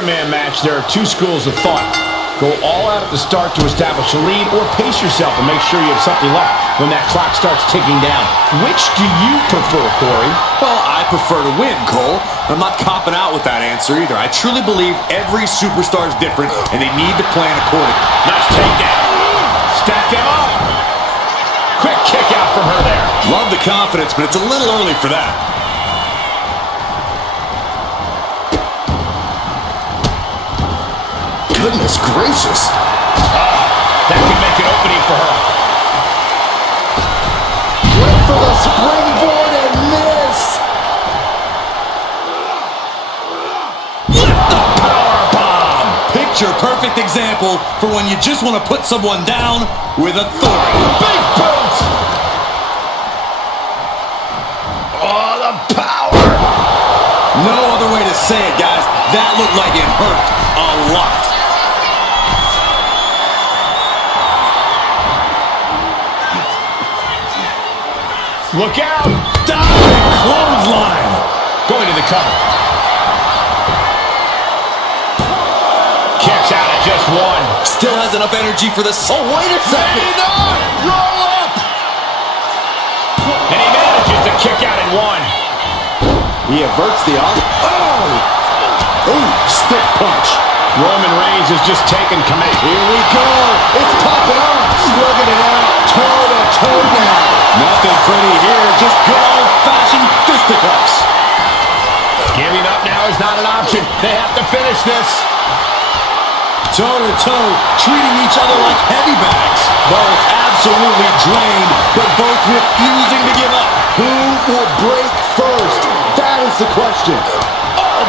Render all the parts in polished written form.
Iron Man match, there are two schools of thought. Go all out at the start to establish a lead, or pace yourself and make sure you have something left when that clock starts ticking down. Which do you prefer, Corey? Well, I prefer to win, Cole. I'm not copping out with that answer either. I truly believe every superstar is different, and they need to plan accordingly. Nice takedown. Stack him up. Quick kick out from her there. Love the confidence, but it's a little early for that. Goodness gracious. That can make an opening for her. Went for the springboard and miss. Lift the power bomb. Picture perfect example for when you just want to put someone down with authority. Big boot. Oh, the power. No other way to say it, guys. That looked like it hurt a lot. Look out! Diving clothesline! Going to the cover. Kicks out at just one. Still has enough energy for this. Oh, wait a second! Maybe not! Roll up! And he manages to kick out at one. He averts the arm. Oh! Ooh, stiff punch. Roman Reigns has just taken command. Here we go. It's popping off. Slugging it out. Toe to toe now. Nothing pretty here. Just good old-fashioned fisticuffs. Giving up now is not an option. They have to finish this. Toe to toe, treating each other like heavy bags. Both absolutely drained, but both refusing to give up. Who will break first? That is the question. Oh.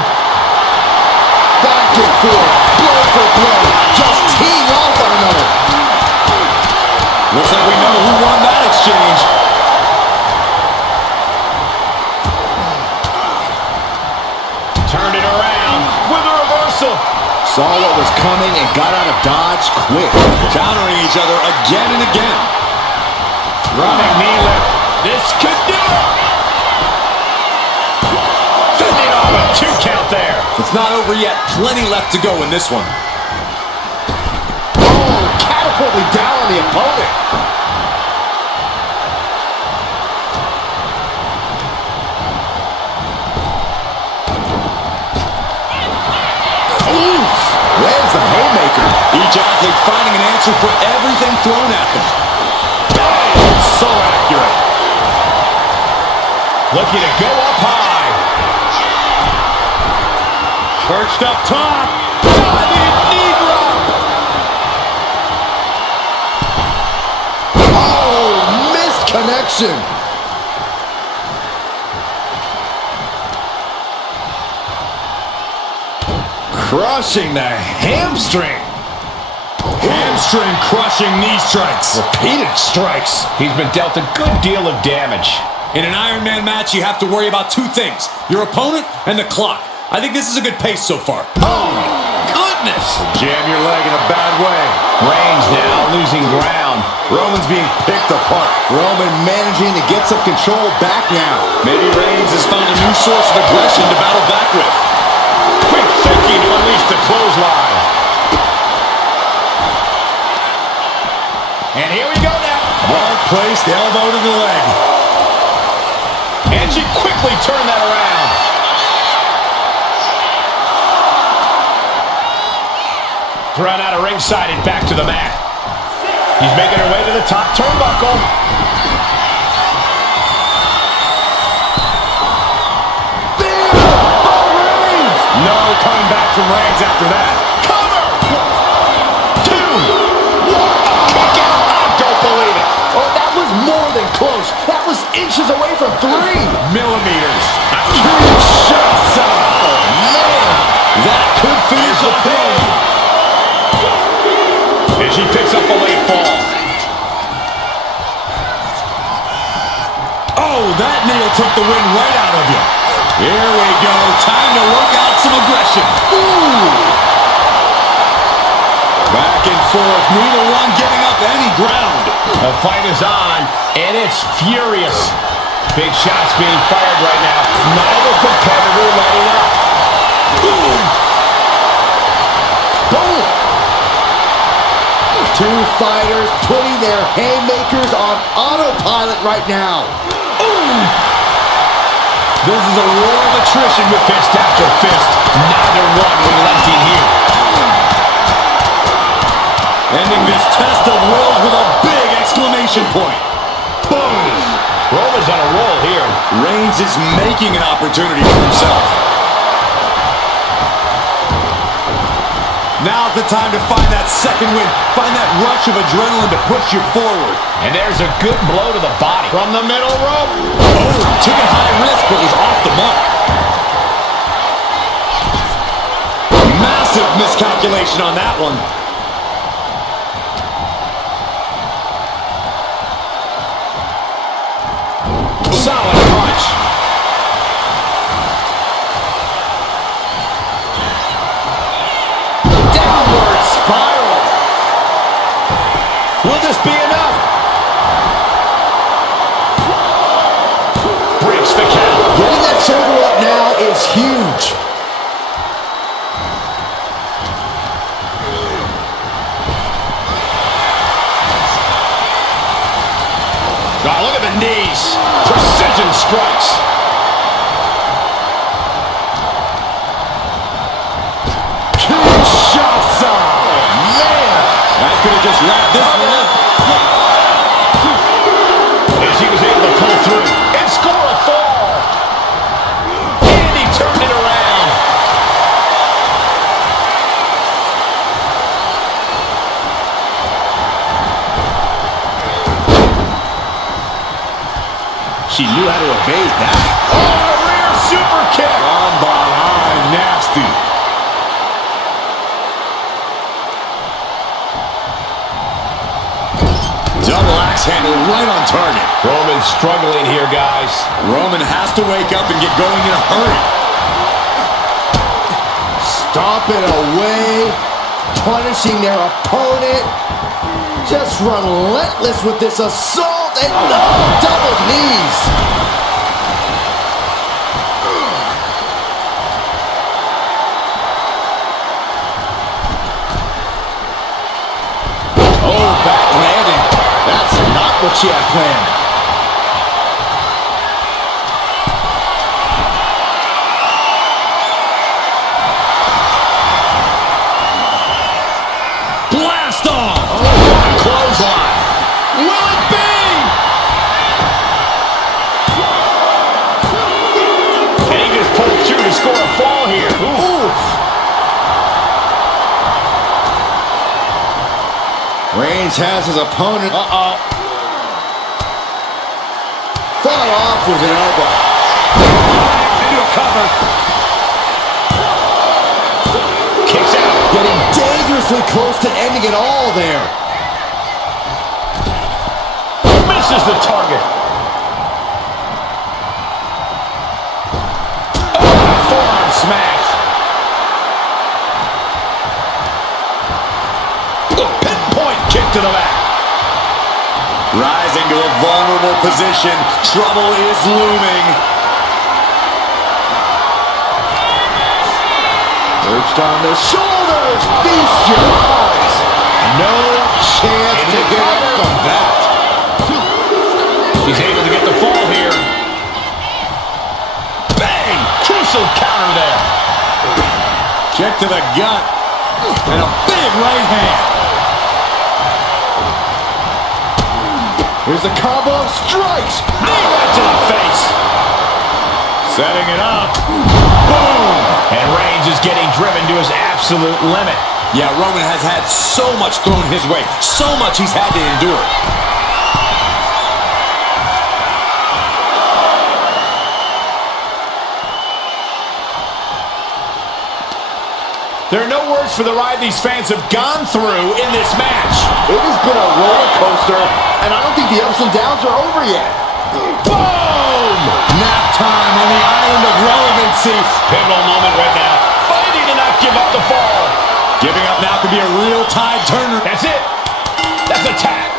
Back and forth, blow for blow, just teeing off on another. Looks like we know who won that exchange. Turned it around with a reversal. Saw what was coming and got out of dodge quick. Countering each other again and again. Running knee lift. This could do it. Fending off a 2 count there. It's not over yet. Plenty left to go in this one. Oh, catapulting down on the opponent. Oof, lands the haymaker. Each athlete finding an answer for everything thrown at them. So accurate. Looking to go up high. Perched up top. Diving knee drop. Oh, missed connection. Crushing the hamstring. Hamstring crushing knee strikes. Repeated strikes. He's been dealt a good deal of damage. In an Iron Man match, you have to worry about two things. Your opponent and the clock. I think this is a good pace so far. Oh, goodness. Jam your leg in a bad way. Reigns now losing ground. Roman's being picked apart. Roman managing to get some control back now. Maybe Reigns has found a new source of aggression to battle back with. Quick thinking to unleash the clothesline. And here we go now. Well placed elbow to the leg. And she quickly turned that around. Thrown out of ringside and back to the mat. He's making her way to the top turnbuckle. No coming back from Reigns after that. Cover! 2, 1, kick out. I don't believe it. Oh, that was more than close. That was inches away from 3 millimeters. Kinshasa. Man, That could finish the pin. And she picks up a late fall. Oh, that nail took the wind right out of you. Here we go. Time to work out some aggression. ooh. Back and forth. Neither one giving up any ground. The fight is on, and it's furious. Big shots being fired right now. Neither competitor letting up. Boom. Two fighters putting their haymakers on autopilot right now. Ooh! This is a war of attrition with fist after fist. Neither one relenting here. Ending this test of wills with a big exclamation point. Boom! Roman's on a roll here. Reigns is making an opportunity for himself. Now's the time to find that second win. Find that rush of adrenaline to push you forward. And there's a good blow to the body. From the middle rope. Oh, took a high risk, but was off the mark. Massive miscalculation on that one. Solid punch. Downward spiral. Will this be enough? Breaks the count. Getting that shoulder up now is huge. Oh, look at the knees. Precision strikes. Kinshasa. Man. That could have just wrapped this one up. As he was able to pull through and score a fall. And he turned it around. She knew how to evade that. Oh, a rear super kick. From behind, nasty. Double axe handle right on target. Roman's struggling here, guys. Roman has to wake up and get going in a hurry. Stomping away, punishing their opponent. Just relentless with this assault and double knees. Oh, back landing. That's not what she had planned. Blast off! Oh, clothesline. Will it be? And he just pulled through to score a fall here. Oof. Reigns has his opponent. Fought off with an elbow. Into a cover. Kicks out. Getting dangerously close to ending it all there. Misses the target. Oh, forearm smash. A pinpoint kick to the back. Rising to a vulnerable position. Trouble is looming. Perched on the shoulders. Feast your eyes. No chance to get up from that. He's able to get the fall here. Bang! Crucial counter there. Kick to the gut. And a big right hand. Here's the combo of strikes. Knee right to the face. Setting it up. Boom! And Reigns is getting driven to his absolute limit. Yeah, Roman has had so much thrown his way. So much he's had to endure. There are no words for the ride these fans have gone through in this match. It has been a roller coaster, and I don't think the ups and downs are over yet. Boom! Nap time on the island of relevancy. Pivotal moment right now. Fighting to not give up the fall. Giving up now could be a real tide turner. That's it. That's a tap.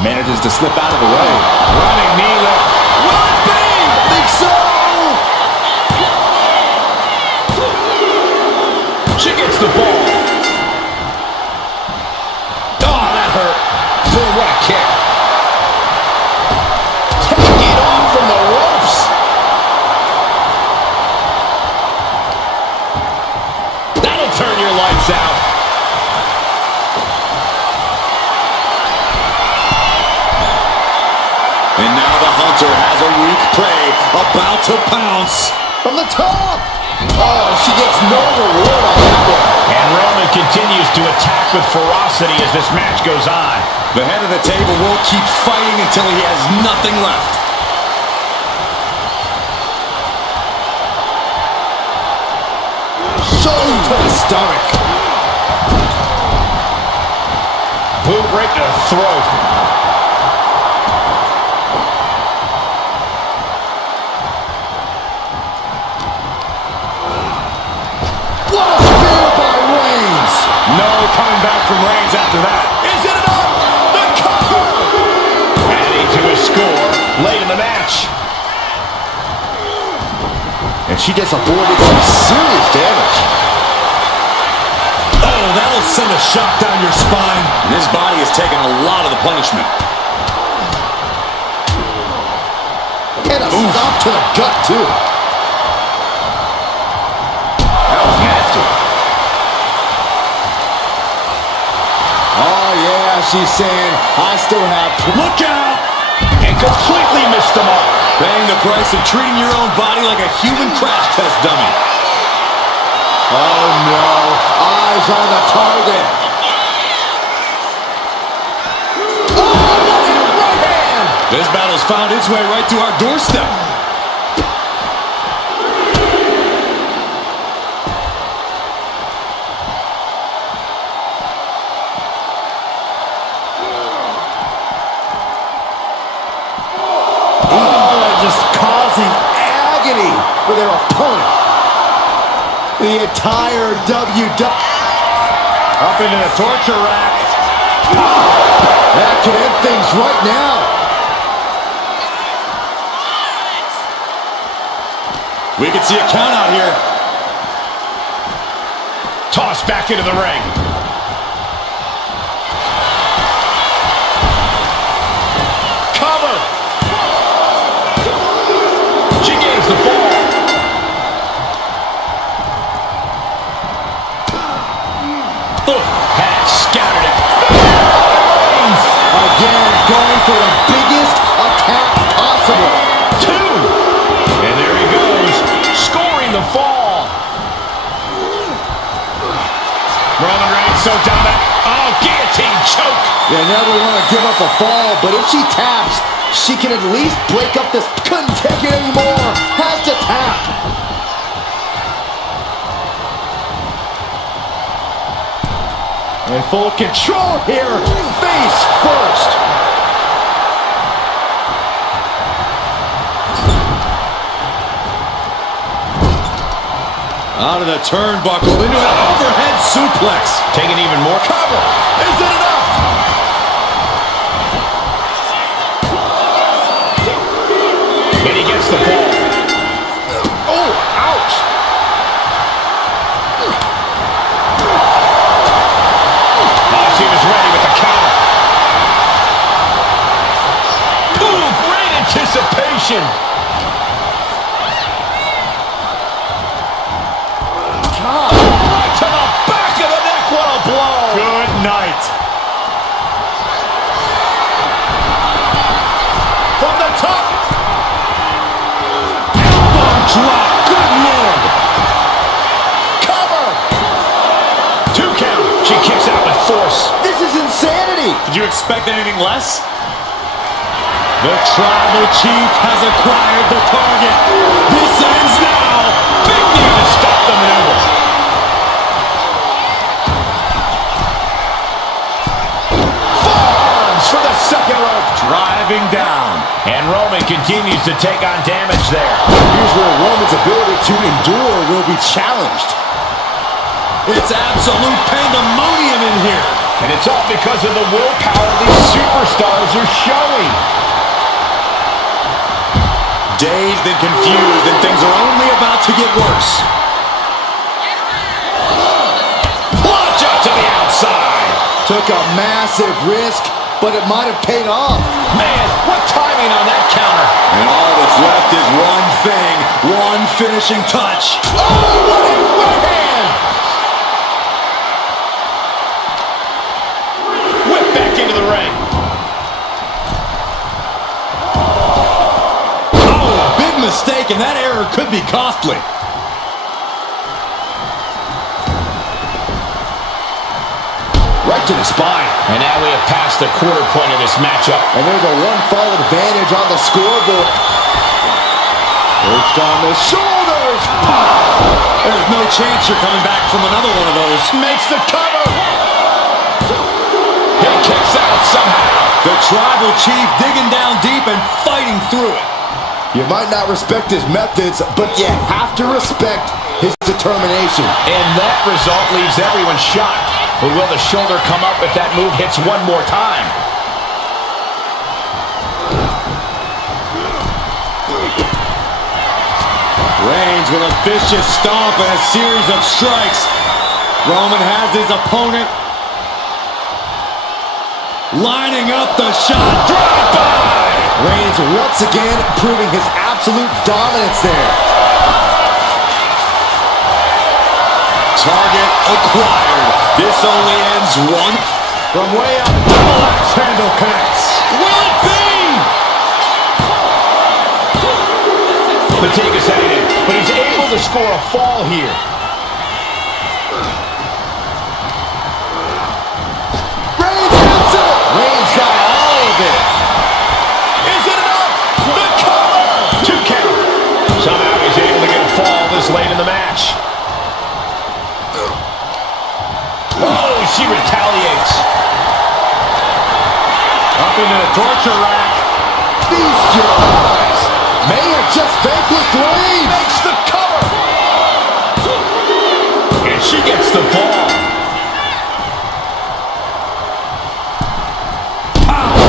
Manages to slip out of the way. Running knee lift. Will it be? I think so. She gets the ball. turn your lights out. And now the hunter has a weak prey about to pounce. From the top. Oh, she gets no reward on that one. And Roman continues to attack with ferocity as this match goes on. The head of the table will keep fighting until he has nothing left. Shoulder to the stomach. Boot right to the throat. What a spear by Reigns. No coming back from Reigns after that. Is it enough? The cover! Adding to his score late in the match. And she just avoided some serious damage. Oh, that'll send a shock down your spine. And his body has taken a lot of the punishment. And a stop to the gut, too. That was nasty. Oh, yeah, she's saying, I still have... Look out! And completely missed the mark. Paying the price of treating your own body like a human crash test dummy. Oh, no. Eyes on the target. Oh, right hand. This battle's found its way right to our doorstep. Just causing agony for their opponent. The entire WWE. Up into the torture rack. That could end things right now. We can see a count out here. Tossed back into the ring. Cover. She gains the fall. Has scattered it. Again, going for the biggest attack possible. Two. And there he goes, scoring the fall. Roman Reigns so down that. Oh, guillotine choke. You never want to give up a fall, but if she taps, she can at least break up this. Couldn't take it anymore. Has to tap. In full control here. Face first. Out of the turnbuckle into an overhead suplex. Taking even more cover. Is it enough? And he gets the ball. Oh, ouch. Oh, she was ready with the counter. Ooh, great anticipation. To the back of the neck, what a blow. Good night. From the top. Elbow drop. Good Lord. Cover. 2 count. She kicks out with force. This is insanity. Did you expect anything less? The tribal chief has acquired the target. This ends now. Big knee to stop the maneuver. Forearms for the second rope. Driving down. And Roman continues to take on damage there. Here's where Roman's ability to endure will be challenged. It's absolute pandemonium in here. And it's all because of the willpower these superstars are showing. Dazed and confused, and things are only about to get worse. Launch up to the outside. Took a massive risk, but it might have paid off. Man, what timing on that counter. And all that's left is one thing, one finishing touch. Oh, what a right hand! could be costly. Right to the spine. And now we have passed the quarter point of this matchup. And there's a one-fall advantage on the scoreboard. Perched on the shoulders. There's no chance you're coming back from another one of those. Makes the cover. He kicks out somehow. The tribal chief digging down deep and fighting through it. You might not respect his methods, but you have to respect his determination. And that result leaves everyone shocked. But will the shoulder come up if that move hits one more time? Reigns with a vicious stomp and a series of strikes. Roman has his opponent lining up the shot. Drive-by! Reigns once again proving his absolute dominance there. Target acquired. This only ends one. From way up, double axe handle connects. Will it be? Fatigue is setting in, but he's able to score a fall here. Reigns hits it. Reigns got all of it. Is it enough? The cover! 2 count. Somehow he's able to get a fall this late in the match. Oh, she retaliates. Up into the torture rack. Feast your eyes. May have just vanquished Reigns. Makes the cover. And she gets the fall.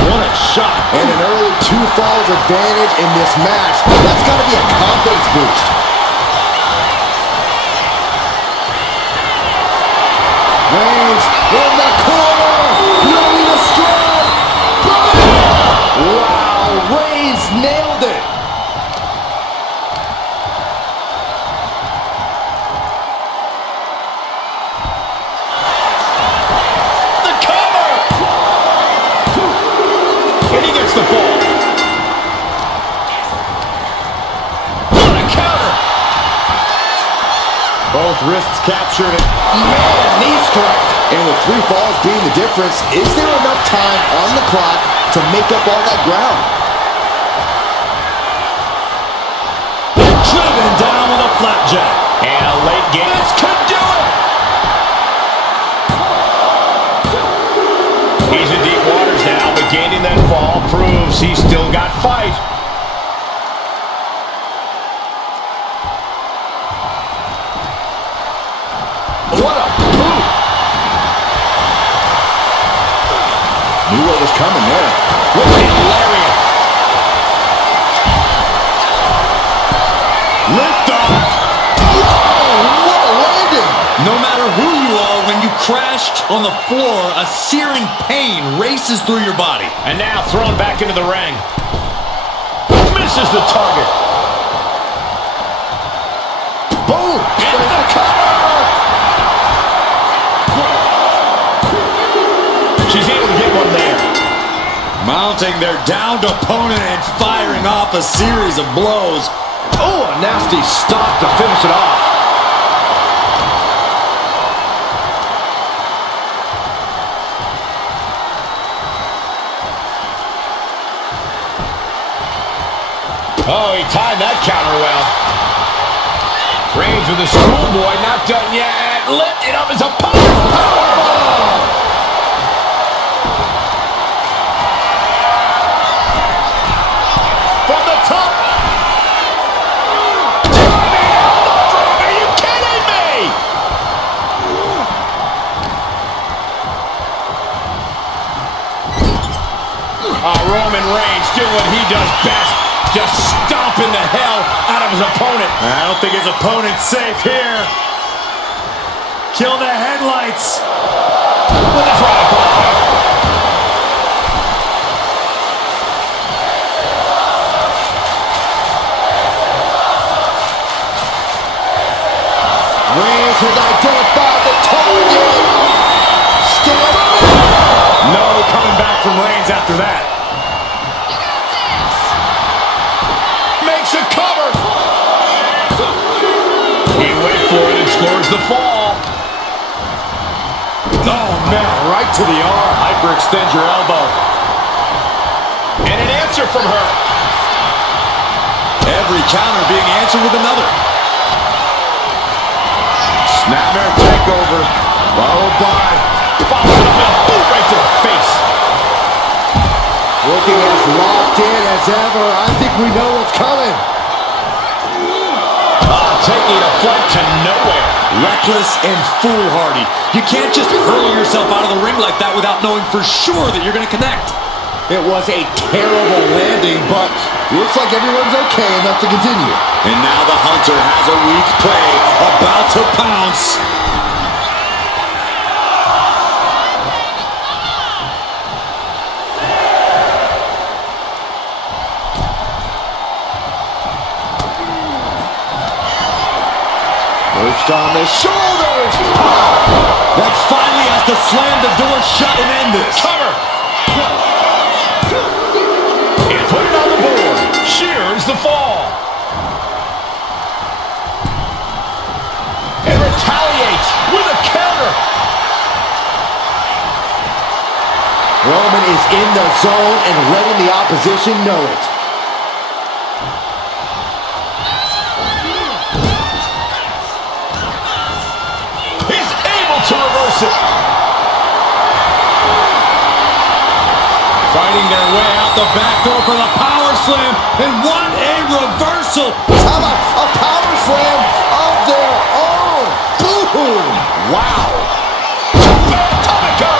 What a shot. And an early 2 falls advantage in this match. That's got to be a confidence boost. Reigns in the corner. Ready to strike. Wow, Reigns nailed it. The cover. And he gets the fall. What a counter. Both wrists captured it. Man, knee strike. And with 3 falls being the difference, is there enough time on the clock to make up all that ground? Driven down with a flapjack. And a late game. This could do it. He's in deep waters now, but gaining that fall proves he's still got fight. What a boot! Knew what was coming there. What a lariat. Lift off. Oh, what a landing! No matter who you are, when you crash on the floor, a searing pain races through your body. And now thrown back into the ring. Misses the target. Boom! And the cover. She's able to get one there. Mounting their downed opponent and firing off a series of blows. Oh, a nasty stop to finish it off. Oh, he timed that counter well. Reigns with the schoolboy, not done yet. Lifted up his opponent. Powerbomb. From the top. Diving elbow drop. Are you kidding me? Roman Reigns doing what he does best. Just stomping the hell out of his opponent. I don't think his opponent's safe here. Kill the headlights. With a drive-by. Reigns has identified the target. Stand up. No coming back from Reigns after that. Makes a cover. scores the fall. Oh, man, right to the arm. Hyperextend your elbow. And an answer from her. Every counter being answered with another. Snapmare takeover. Followed by. Follows it up with a boot right to the face. Looking as locked in as ever. I think we know what's coming. Taking a flight to nowhere. Reckless and foolhardy. You can't just hurl yourself out of the ring like that without knowing for sure that you're going to connect. It was a terrible landing, but looks like everyone's okay enough to continue. And now the Hunter has a weak prey about to pounce. Pushed on the shoulders. That finally has to slam the door shut and end this. Cover. And put it on the board. Shears the fall. And retaliates with a counter. Roman is in the zone and letting the opposition know it. To reverse it. Fighting their way out the back door for the power slam. And what a reversal. How about a power slam of their own? Boom. Wow. Atomico.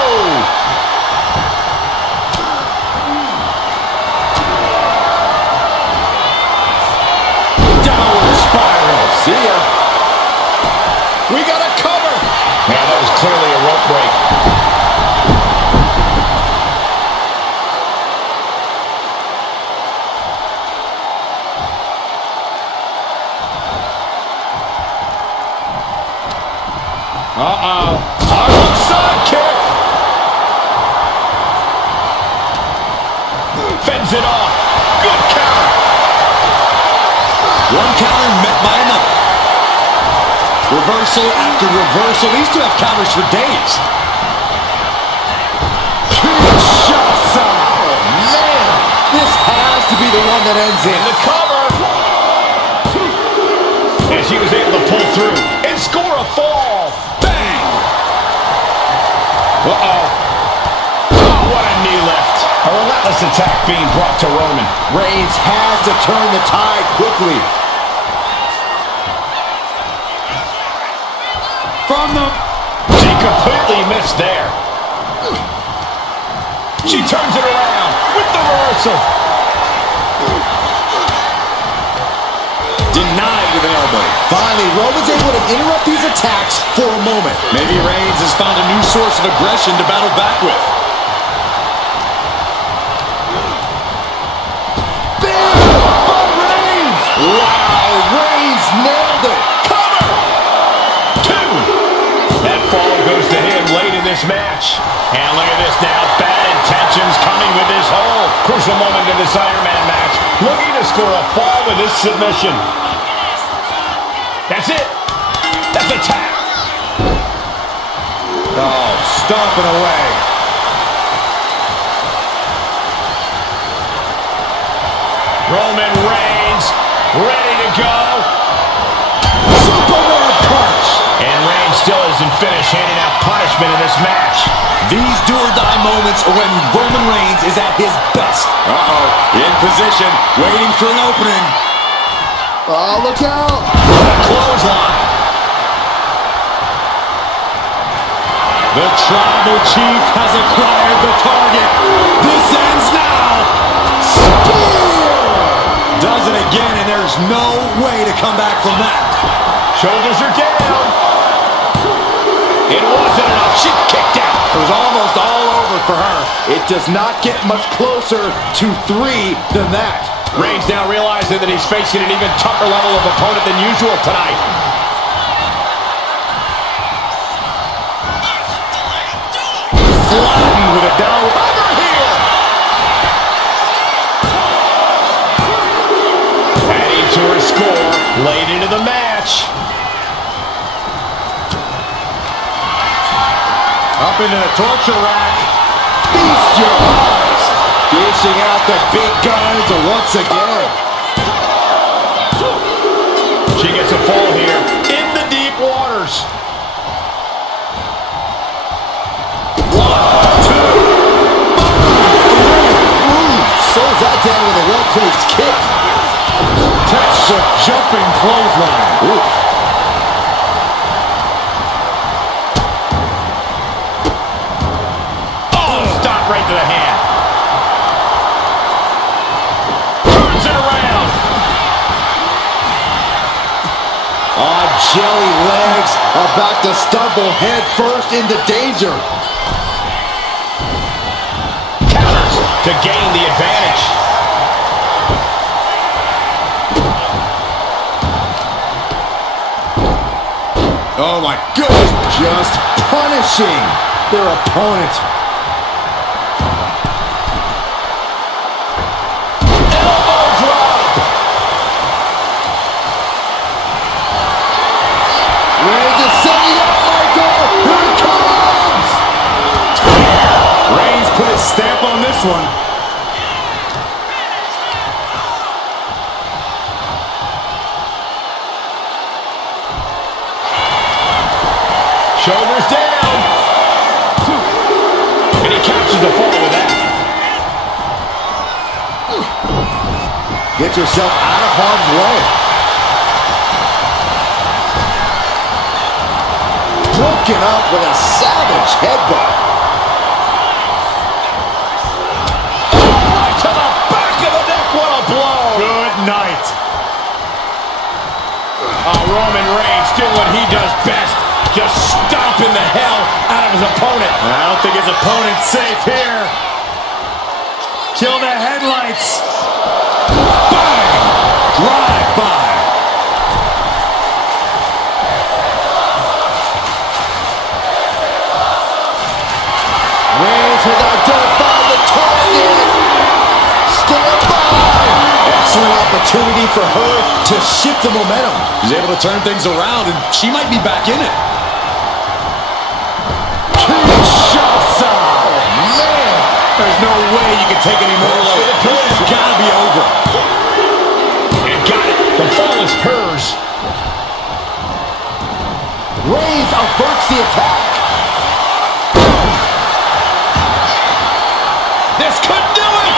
Downward spiral. See ya. We got a cover. Man, that was clearly a rope break. Side kick. Fends it off. Good counter. One counter met by another. Reversal after reversal. These two have counters for days. Kinshasa. Oh, man. This has to be the one that ends in. The cover. And she was able to pull through and score a fall. Bang. Uh-oh. Oh, what a knee lift. A relentless attack being brought to Roman. Reigns has to turn the tide quickly. From the... She completely missed there. She turns it around with the reversal. Denied with an elbow. Finally, Roman's able to interrupt these attacks for a moment. Maybe Reigns has found a new source of aggression to battle back with. Bam! By Reigns! Wow, Reigns nailed it. Fall goes to him late in this match. And look at this now. Bad intentions coming with this hole. Crucial moment in this Iron Man match. Looking to score a fall with this submission. That's it. That's a tap. Oh, stomping away. Roman Reigns ready to go. Superman punch. And Reigns still isn't finished handing out punishment in this match. These do-or-die moments are when Roman Reigns is at his best. Uh-oh. In position, waiting for an opening. Oh, look out. Clothesline. The Tribal Chief has acquired the target. This ends now. Spear. Does it again, and there's no way to come back from that. Shoulders are down. It wasn't enough. She kicked out. It was almost all over for her. It does not get much closer to 3 than that. Reigns now realizing that he's facing an even tougher level of opponent than usual tonight. Flattened with a downward over here. Adding to her score late into the match. Up into the torture rack. Feast your eyes. Dishing out the big guns once again. She gets a fall here in the deep waters. 1, 2. Slows that down with a well-placed kick. Texas jumping clothesline. Oof. Oh, stop right to the hand. Turns it around. On jelly legs, about to stumble head first into danger. Counters to gain the advantage. Oh my goodness, just punishing their opponent. Elbow drop. Reigns is setting up, Michael. Here it comes. Reigns put his stamp on this one. Shoulders down. And he captures the fall with that. Get yourself out of harm's way. Broken up with a savage headbutt. To the back of the neck, what a blow. Good night. Roman Reigns doing what he does best. Just stomping the hell out of his opponent. I don't think his opponent's safe here. Kill the headlights. Bang! Drive by. Reigns has identified the target. Stand by. Excellent opportunity for her to shift the momentum. She's able to turn things around, and she might be back in it. There's no way you can take any more load. It's gotta be over. And got it. The fall is hers. Reigns averts the attack. This could do it.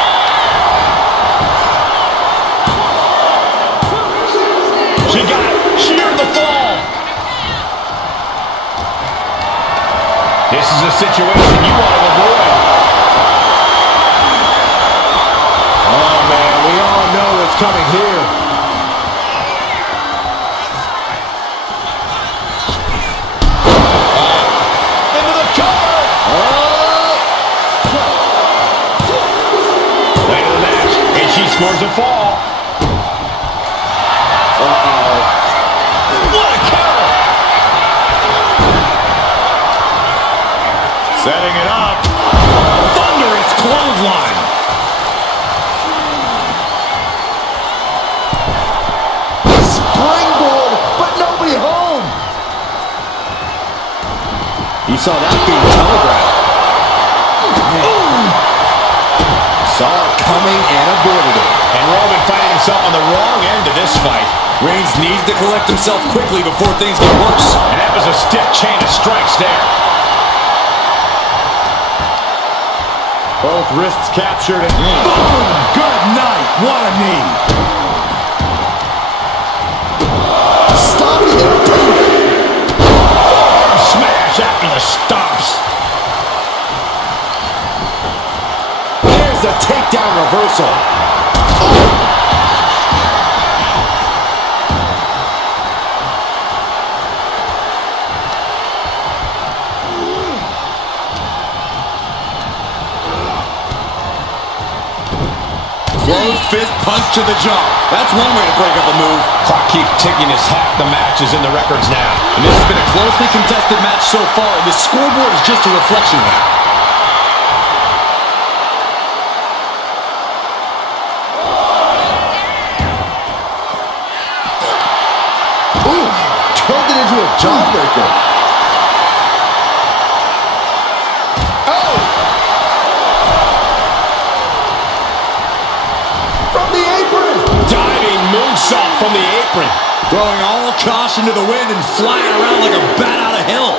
She got it. Sheared the fall. This is a situation you want to avoid. Coming here. Into the cover. Way to the match, and she scores a fall. What a cover! Setting it up. Thunderous clothesline. You saw that being telegraphed. Saw it coming and avoided it. And Roman finding himself on the wrong end of this fight. Reigns needs to collect himself quickly before things get worse. And that was a stiff chain of strikes there. Both wrists captured. And boom! Good night. What a knee. Stopping it. Smash after the stops. There's the takedown reversal. Closed fist punch to the jaw. That's one way to break up a move. Clock keeps ticking as half the match is in the records now. And this has been a closely contested match so far. The scoreboard is just a reflection of that. Ooh, turned it into a jawbreaker. apron. Throwing all caution to the wind and flying around like a bat out of hell.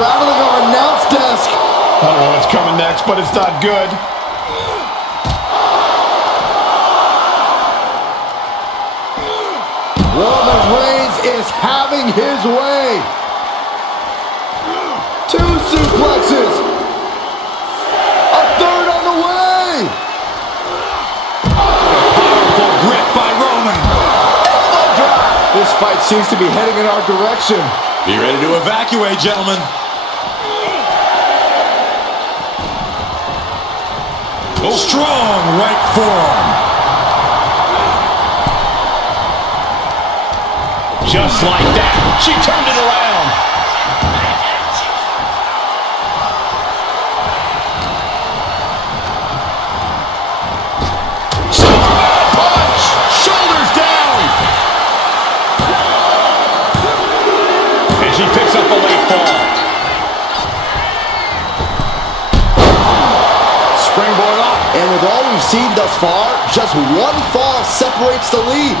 Rattling our announce desk. I don't know what's coming next, but it's not good. Roman Reigns is having his way. 2 suplexes. A third on the way. Powerful grip by Roman. Elbow drop. This fight seems to be heading in our direction. Be ready to evacuate, gentlemen. Strong right forearm. Just like that, she turned it around. Superman punch! Shoulders down! And she picks up a late fall. Springboard up. And with all we've seen thus far, just one fall separates the lead.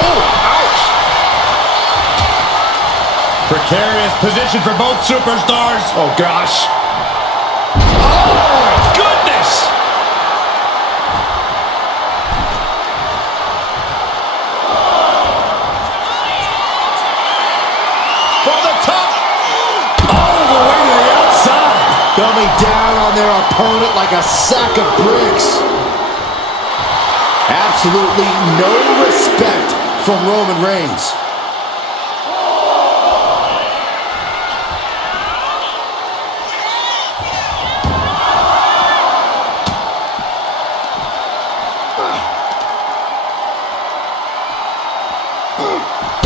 Oh, ouch! Precarious position for both superstars. Oh, gosh. Oh, my goodness! From the top. All the way to the outside. Coming down on their opponent like a sack of bricks. Absolutely no respect from Roman Reigns.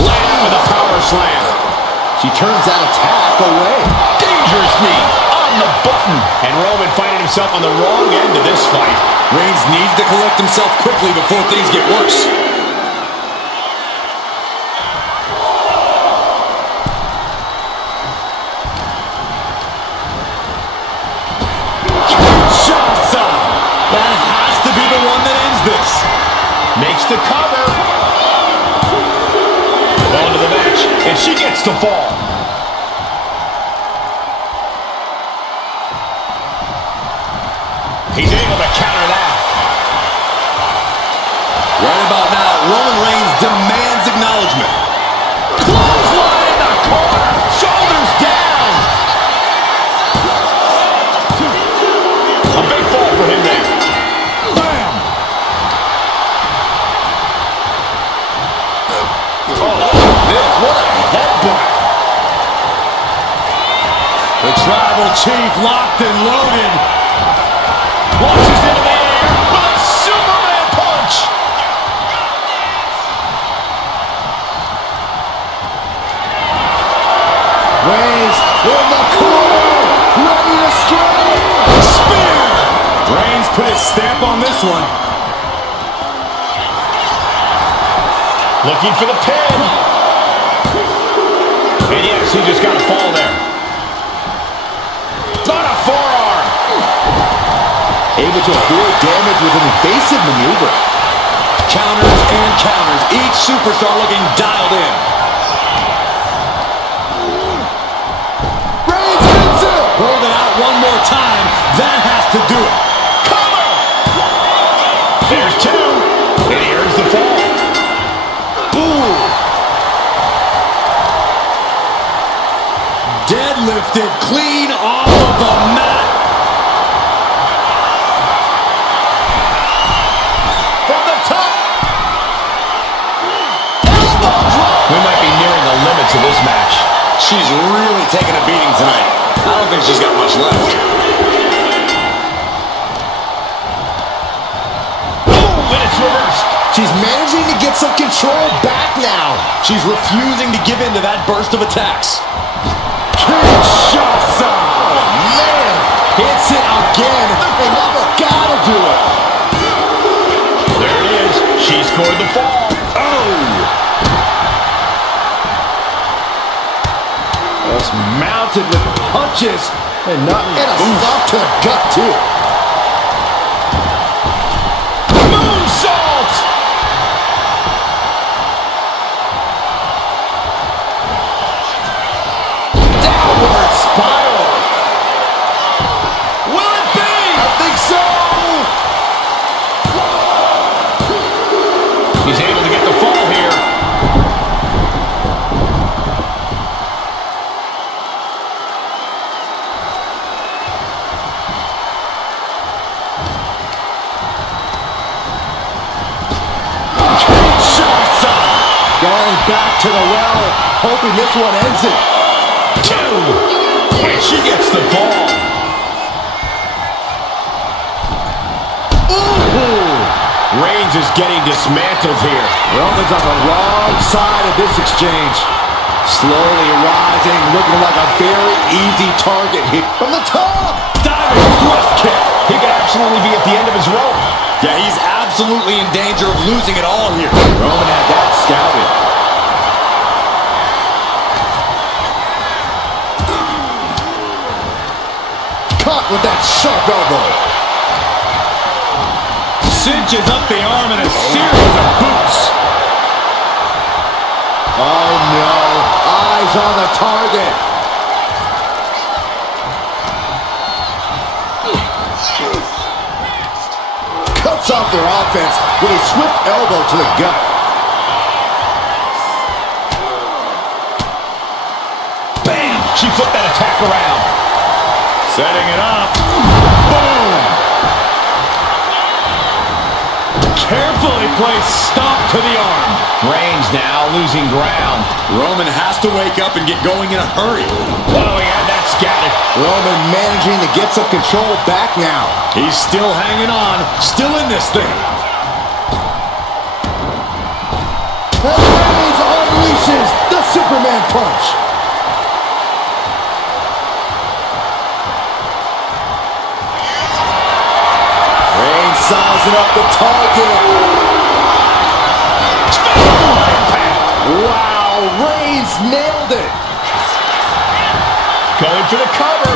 Land with a power slam. She turns that attack away. Dangerous knee on the button. And Roman finding himself on the wrong end of this fight. Reigns needs to collect himself quickly before things get worse. Kinshasa! That has to be the one that ends this. Makes the cover. On to the match. And she gets the fall. He's able to counter that. Right about now, Roman Reigns demands acknowledgement. Clothesline in the corner. Shoulders down. A big fall for him there. Bam. What a headbutt. The Tribal Chief locked and loaded. Launches into the air with a Superman punch. Reigns in the corner. Ready to strike. Spear! Reigns put his stamp on this one. Looking for the pin. And yes, he just got a fall there. On a forearm. Able to avoid damage with an evasive maneuver. Counters and counters. Each superstar looking dialed in. Reigns hits it. Hold it out one more time. That has to do it. Cover. There's two. And he earns the fall. Ooh. Deadlifted clean off of the mat. From the top. Elbow drop. We might be nearing the limits of this match. She's really taking a beating tonight. I don't think she's got much left. Boom, and it's reversed. She's managing to get some control back now. She's refusing to give in to that burst of attacks. Kinshasa. Oh, man. Hits it again. And that's gotta do it. There it is. She scored the fall. Oh! Just mounted with punches. And a stop to the gut, too. to the well, hoping this one ends it. 2. And she gets the fall. Ooh. Reigns is getting dismantled here. Roman's on the wrong side of this exchange. Slowly rising, looking like a very easy target here. From the top! Diving thrust kick. He could absolutely be at the end of his rope. Yeah, he's absolutely in danger of losing it all here. Roman had that scouted. Caught with that sharp elbow. Cinches up the arm in a series of boots. Oh no, eyes on the target. Cuts off their offense with a swift elbow to the gut. Bam! She flipped that attack around. Setting it up. Boom! Carefully placed stomp to the arm. Reigns now losing ground. Roman has to wake up and get going in a hurry. Oh, he had that scouted. Roman managing to get some control back now. He's still hanging on, still in this thing. And Reigns unleashes the Superman punch. Reigns sizing up the target. Wow, Reigns nailed it. Going for the cover.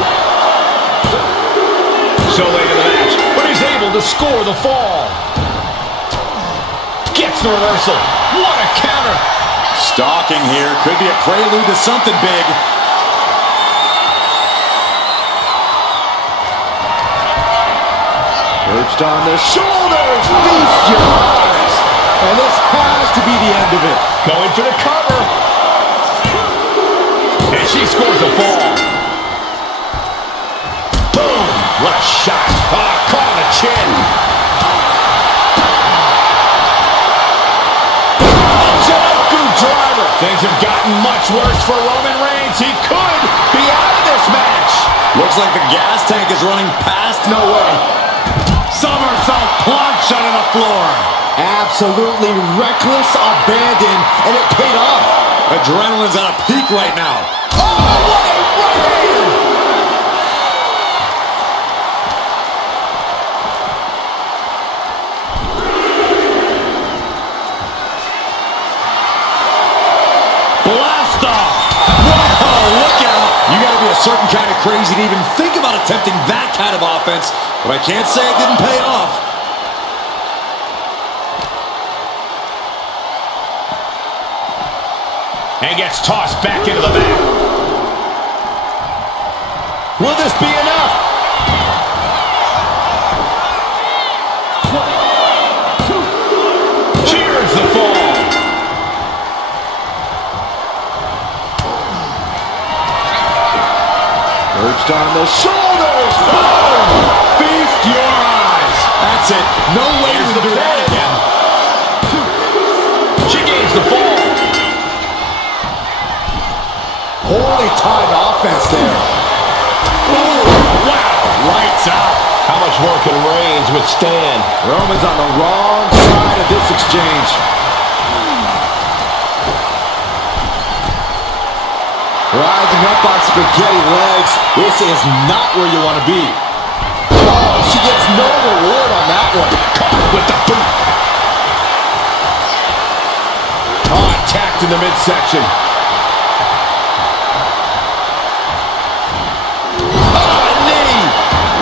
So late in the match, but he's able to score the fall. Gets the reversal. What a counter. Stalking here. Could be a prelude to something big. Perched on the shoulders. Feast your eyes. And this has to be the end of it. Going for the cover. And she scores a fall. Boom. What a shot. Caught on the chin. Jump driver. Things have gotten much worse for Roman Reigns. He could be out of this match. Looks like the gas tank is running past. No way. Somersault plunge onto the floor. Absolutely reckless abandon, and it paid off. Adrenaline's at a peak right now. Oh, what a right hand! Blast off. Whoa, look out. You gotta be a certain kind of crazy to even think about attempting that kind of offense, but I can't say it didn't pay off. And gets tossed back into the mat. Will this be enough? Cheers the fall. Perched on the shoulders. Boom! Feast your eyes. That's it. No way Here's to the do that pin. again. She gains the fall. Poorly timed offense there. Ooh, wow. Lights out. How much more can Reigns withstand? Roman's on the wrong side of this exchange. Rising up on spaghetti legs. This is not where you want to be. Oh, she gets no reward on that one. Caught with the boot. Oh, attacked in the midsection. Oh, knee.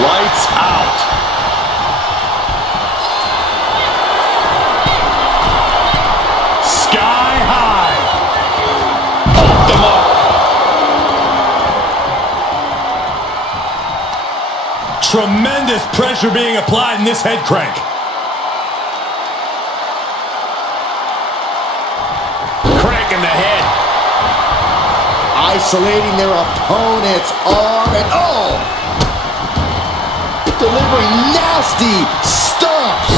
Lights out. Sky high. Off the mark. Tremendous pressure being applied in this head crank. Crank in the head. Isolating their opponent's arm and oh! Delivering nasty stomps.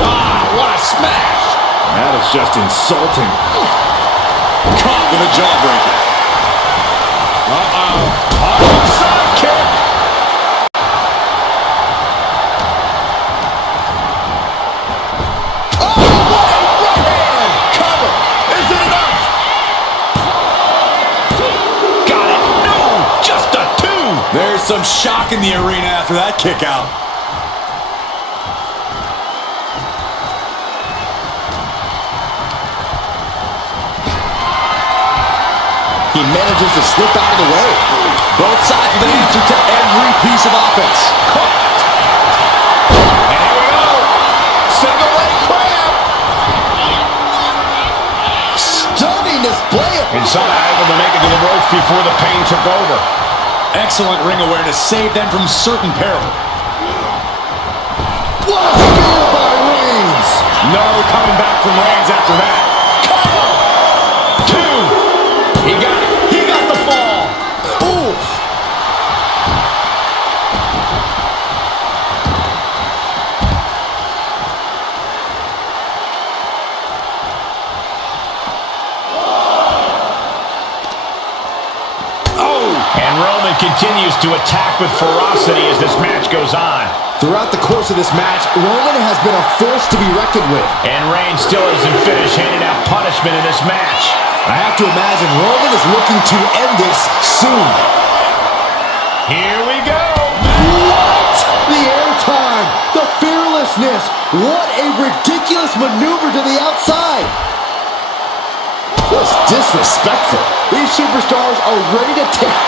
Ah, what a smash. That That is just insulting. Caught with a jawbreaker. Side kick. Oh, what a right hand! Cover! Is it enough? Got it. No, just a 2. There's some shock in the arena after that kick out. He manages to slip out of the way. Both sides with an answer to every piece of offense. And here we go. Single leg crab. Stunning display. And somehow able to make it to the ropes before the pain took over. Excellent ring awareness saved them from certain peril. What a spear by Reigns. No coming back from Reigns after that. Cover. 2. He got it. He got the fall. Oof. And Roman continues to attack with ferocity as this match goes on. Throughout the course of this match, Roman has been a force to be reckoned with. And Reigns still isn't finished handing out punishment in this match. I have to imagine Roman is looking to end this soon. Here we go. What? The airtime, the fearlessness. What a ridiculous maneuver to the outside. Just disrespectful. These superstars are ready to take.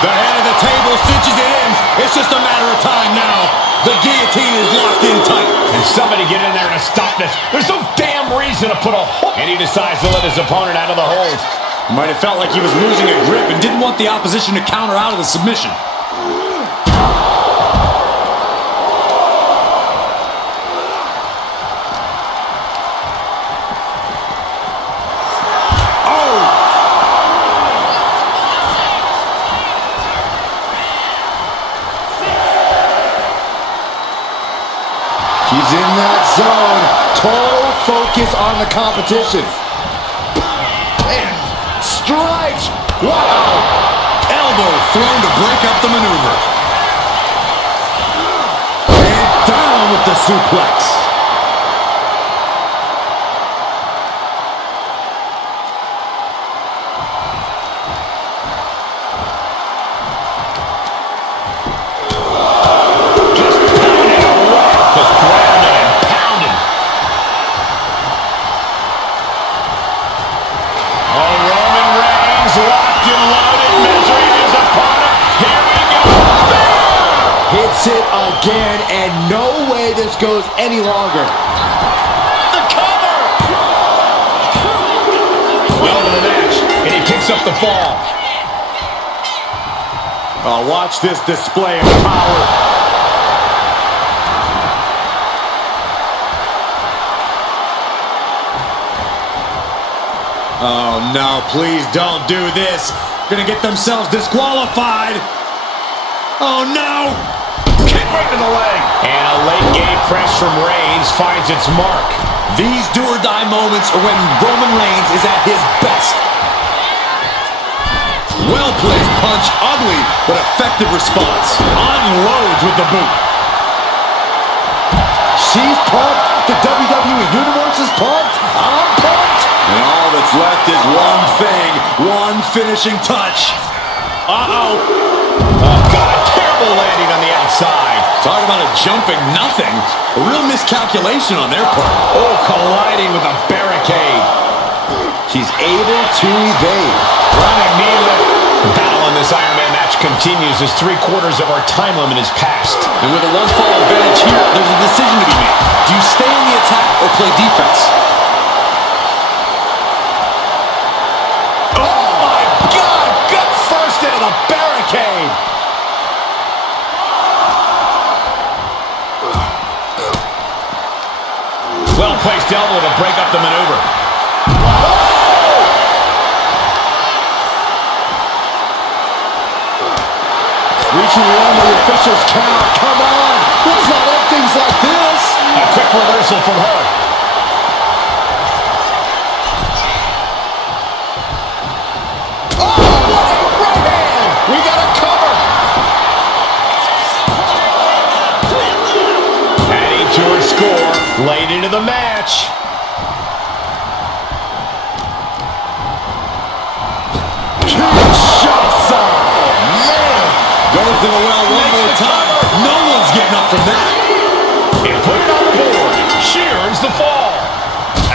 The head of the table cinches it in. It's just a matter of time now. The guillotine is locked in tight. And somebody get in there to stop this. There's no damn reason to put a hook. And he decides to let his opponent out of the hold. Might have felt like he was losing a grip and didn't want the opposition to counter out of the submission. He's in that zone. Total focus on the competition. And strikes. Wow. Elbow thrown to break up the maneuver. And down with the suplex. Locked and loaded, measuring his opponent. Here we go. Hits it again, and no way this goes any longer. The cover. Well into the match, and he picks up the fall. Oh, watch this display of power. Oh, no, please don't do this. Gonna get themselves disqualified. Oh, no. Kick right to the leg. And a late game press from Reigns finds its mark. These do-or-die moments are when Roman Reigns is at his best. Well-placed punch, ugly, but effective response. Unloads with the boot. She's pumped. The WWE Universe is pumped. I'm pumped. And all that's left is one thing, one finishing touch. Uh-oh. Oh, God, terrible landing on the outside. Talk about a jumping nothing. A real miscalculation on their part. Oh, colliding with a barricade. She's able to evade. Running knee lift. The battle in this Iron Man match continues as 3/4 of our time limit is passed. And with a one-fall advantage here, there's a decision to be made. Do you stay in the attack or play defense? Into the barricade. Well-placed elbow to break up the maneuver. Reaching one of the officials' count. Come on. Let's not let things like this. A quick reversal from her. into the match. Shots up. Man. Goes to the well one more time. No one's getting up from that. And put it on the board. Shears the fall.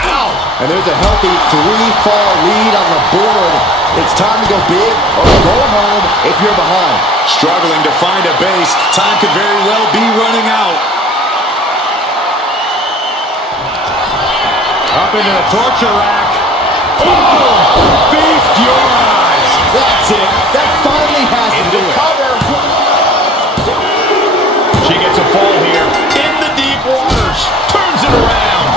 Ow. And there's a healthy 3-fall lead on the board. It's time to go big or go home if you're behind. Struggling to find a base. Time could very well be running out. Up into the torture rack. Oh! Feast your eyes. That's it. That finally has to do it. Cover. She gets a fall here. In the deep waters. Turns it around.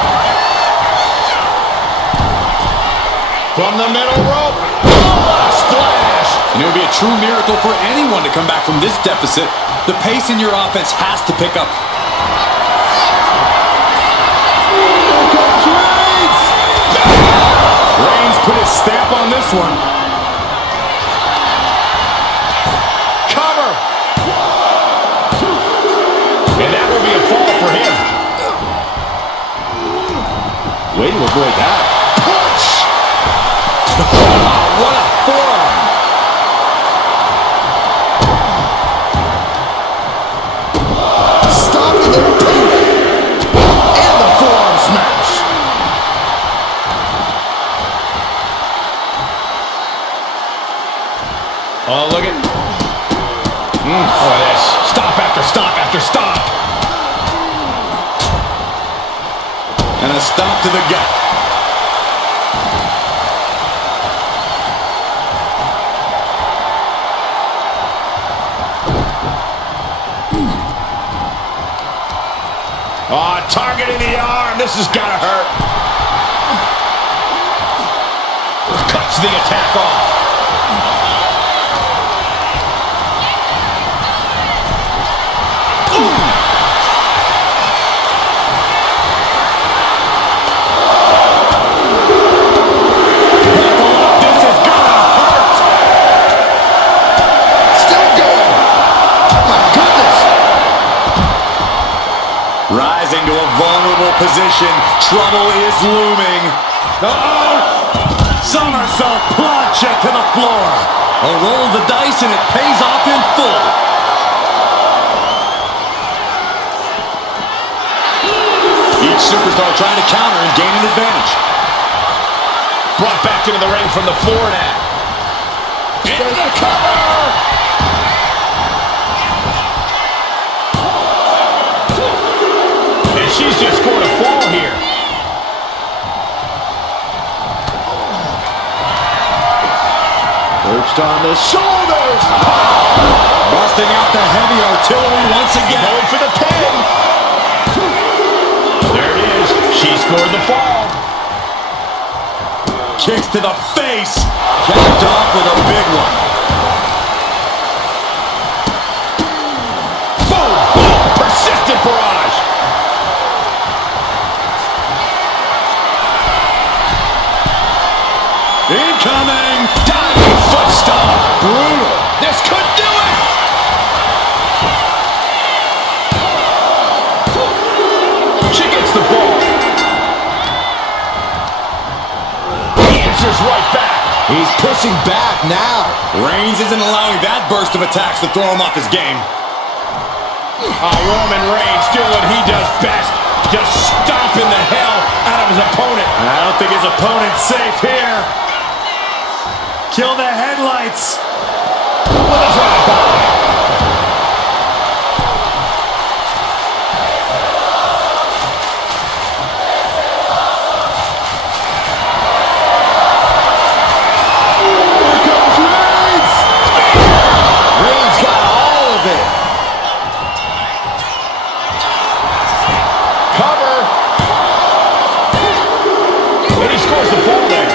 From the middle rope. Oh, splash. And it would be a true miracle for anyone to come back from this deficit. The pace in your offense has to pick up. Reigns put his stamp on this one. Cover. And that will be a fall for him. Way to avoid that. Punch. What a forearm. Stopping their opponent. And the forearm smash. Oh, look at. Oh, this. Stop after stop after stop. And a stomp to the gut. Oh, targeting the arm. This has got to hurt. Cuts the attack off. This is gonna hurt. Still going. My goodness. Rising to a vulnerable position. Trouble is looming. Uh-oh. Somersault plunge to the floor. A roll of the dice and it pays off in full. Each superstar trying to counter and gain an advantage. Brought back into the ring from the floor now. Into the cover. And she's just scored a fall here. Perched on the shoulders. Busting out the heavy artillery once again. Going for the pin. There it is. She scored the fall. Kicks to the face. Capped off with a big one. Boom. Boom. Persistent barrage. Incoming. Diving foot stomp. Brutal. This could do it. She gets the ball. He answers right back. He's pushing back now. Reigns isn't allowing that burst of attacks to throw him off his game. Roman Reigns doing what he does best. Just stomping the hell out of his opponent. I don't think his opponent's safe here. Kill the headlights. With a drive-by. Here comes Reigns. Reigns got all of it. Cover. And he scores the fall there.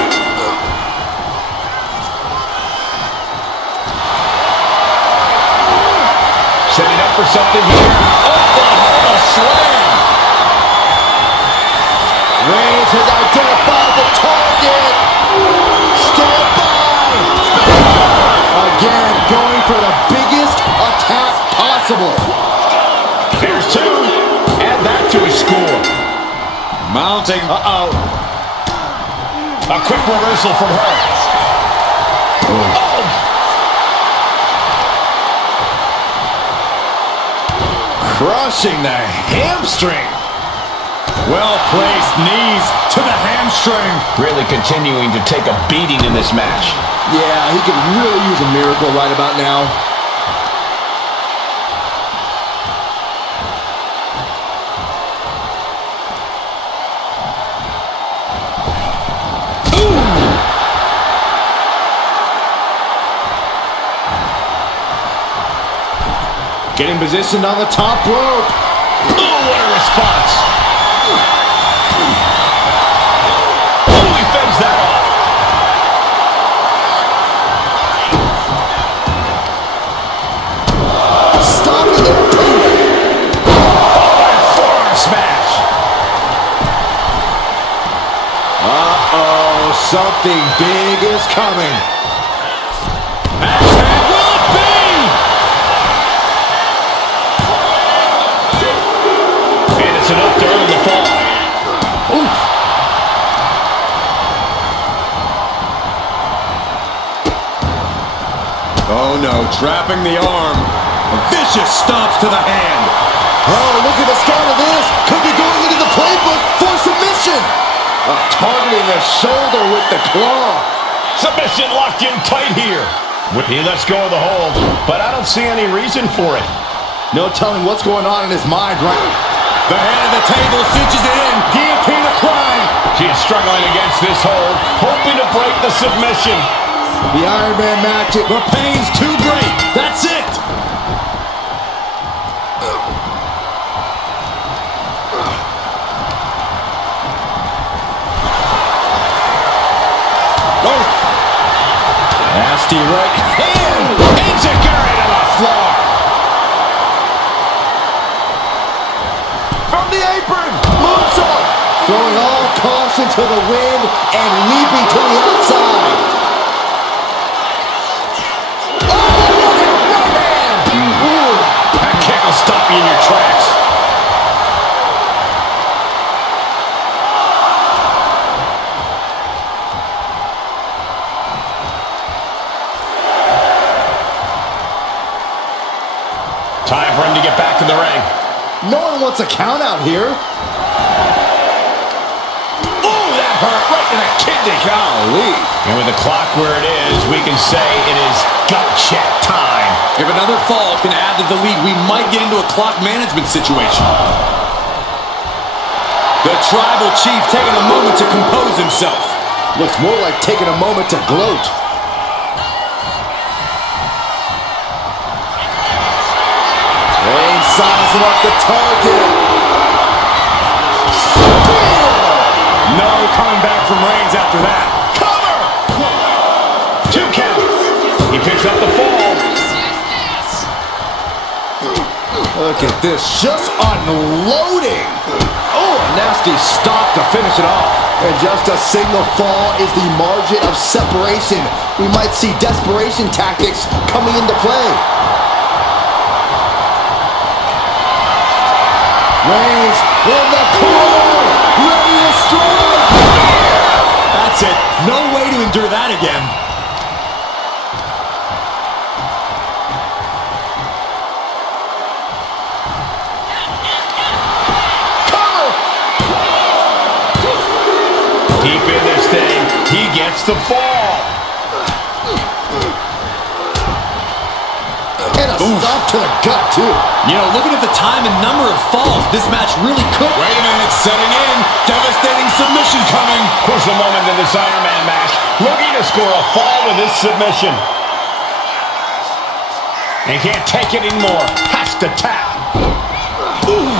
Setting up for something here. Oklahoma slam. Reigns has identified the target. Stand by. Again, going for the biggest attack possible. There's two. Add that to his score. taunting. Uh-oh. A quick reversal from her. Oh. Crushing the hamstring. Well-placed knees to the hamstring. Really continuing to take a beating in this match. Yeah, he could really use a miracle right about now. Getting positioned on the top rope. Oh, what a response. Oh, he fends that off. Stopping the opponent. Forearm smash. Uh-oh, something big is coming. Enough to earn the fall. Oof. Oh no, trapping the arm. Vicious stomps to the hand. Oh, look at the start of this. Could be going into the playbook for submission. Targeting the shoulder with the claw. Submission locked in tight here. He lets go of the hold, but I don't see any reason for it. No telling what's going on in his mind right now. The head of the table cinches it in. Guillotine applied. She is struggling against this hold, hoping to break the submission. The Iron Man match. The pain's too great. That's it. Oh. Nasty right hand. Enziguri to the floor. From the apron. Moonsault. Throwing all caution to the wind and leaping to the outside. Oh, right hand. Ooh. That kick will stop you in your tracks. Time for him to get back to the ring. No one wants a count out here. Oh, that hurt right in the kidney. Golly. And with the clock where it is, we can say it is gut check time. If another fall can add to the lead, we might get into a clock management situation. The tribal chief taking a moment to compose himself. Looks more like taking a moment to gloat. Reigns sizing up the target. No coming back from Reigns after that. Cover! 2 count. He picks up the fall. Look at this, just unloading. Oh, a nasty stop to finish it off. And just a single fall is the margin of separation. We might see desperation tactics coming into play. Reigns in the corner, ready to strike. That's it. No way to endure that again. Cover. Deep in this thing, he gets the fall. And a stop to the gut, too. You know, looking at the time and number of falls, this match really could. Wait a minute, setting in. Devastating submission coming. Crucial moment in this Iron Man match. Looking to score a fall with this submission. And can't take it anymore. Has to tap. Ooh.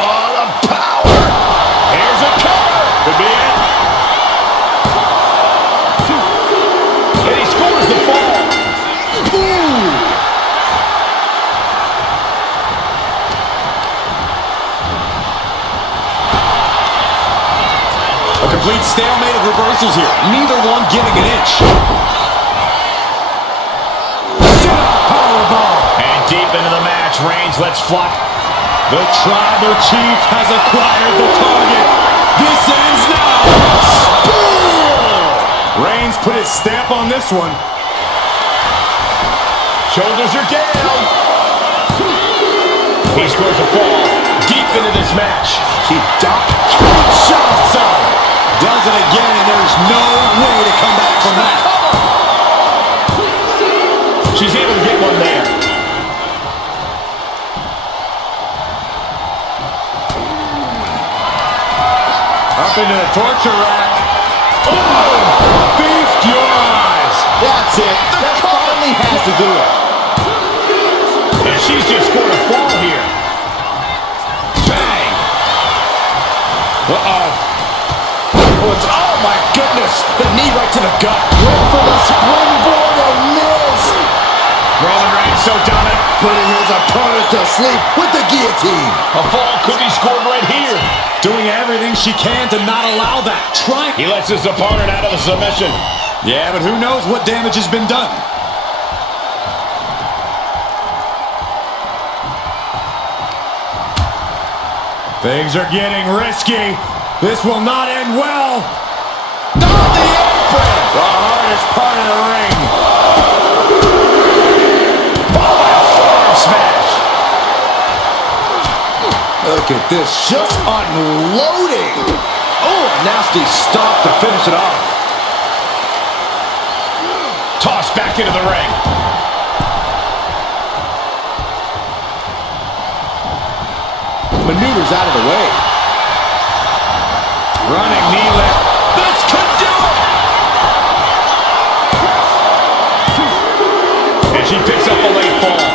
Oh, the power. Here's a cover. Could be it. And he scores the fall. Ooh. A complete stalemate of reversals here. Neither one getting an inch. Powerbomb. And deep into the match, Reigns lets fly. The tribal chief has acquired the target. This ends now. Reigns put his stamp on this one. Shoulders are down. He scores a fall deep into this match. She ducked. Does it again, and there's no way to come back from that. She's able to get one there. Up into the torture rack. Oh! Feast your eyes. That's it. That finally has to do it. And she's just scored a fall here. Bang! Uh-oh. Oh, my goodness. The knee right to the gut. Went for the springboard and missed. Roman Reigns so dominant. Putting his opponent to sleep with the guillotine. A fall could be scored right here. Doing everything she can to not allow that. He lets his opponent out of the submission. Yeah, but who knows what damage has been done. Things are getting risky. This will not end well. On the apron. The hardest part of the ring. Forearm smash. Look at this. Just unloading. Oh, a nasty stop to finish it off. Tossed back into the ring. Maneuvers out of the way. Running knee lift. This could do it. And she picks up a late fall.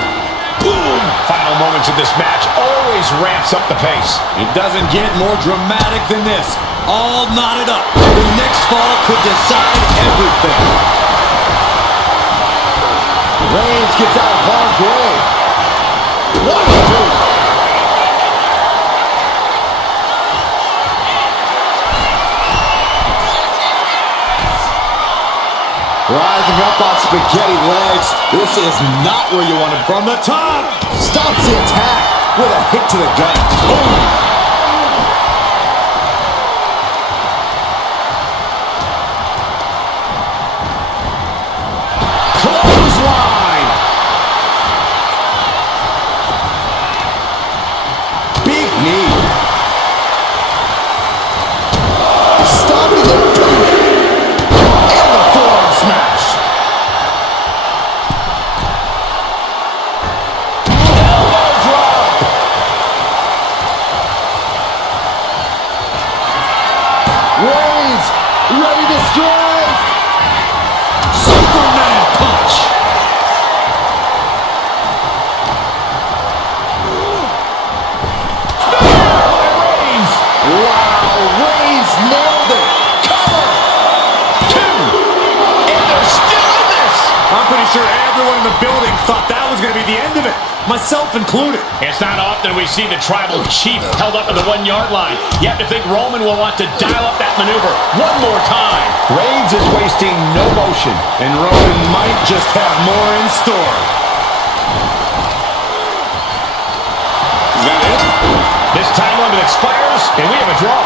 Boom. Final moments of this match always ramps up the pace. It doesn't get more dramatic than this. All knotted up. The next fall could decide everything. Reigns gets out of harm's way. What a move. Rising up on spaghetti legs. This is not where you want it. From the top. Stops the attack with a hit to the gut. Boom. Clothesline. Big knee. Stopping the opponent. And the forearm smash. Elbow drop. Reigns ready to strike. Superman punch. Reigns. Wow, Reigns nailed it. Cover. 2. And they're still in this. I'm pretty sure everyone in the building thought that was going to be the end of it, myself included. It's not often we see the tribal chief held up at the 1-yard line. You have to think Roman will want to dial up that maneuver one more time. Reigns is wasting no motion. And Roman might just have more in store. Is that it? This time limit expires, and we have a draw.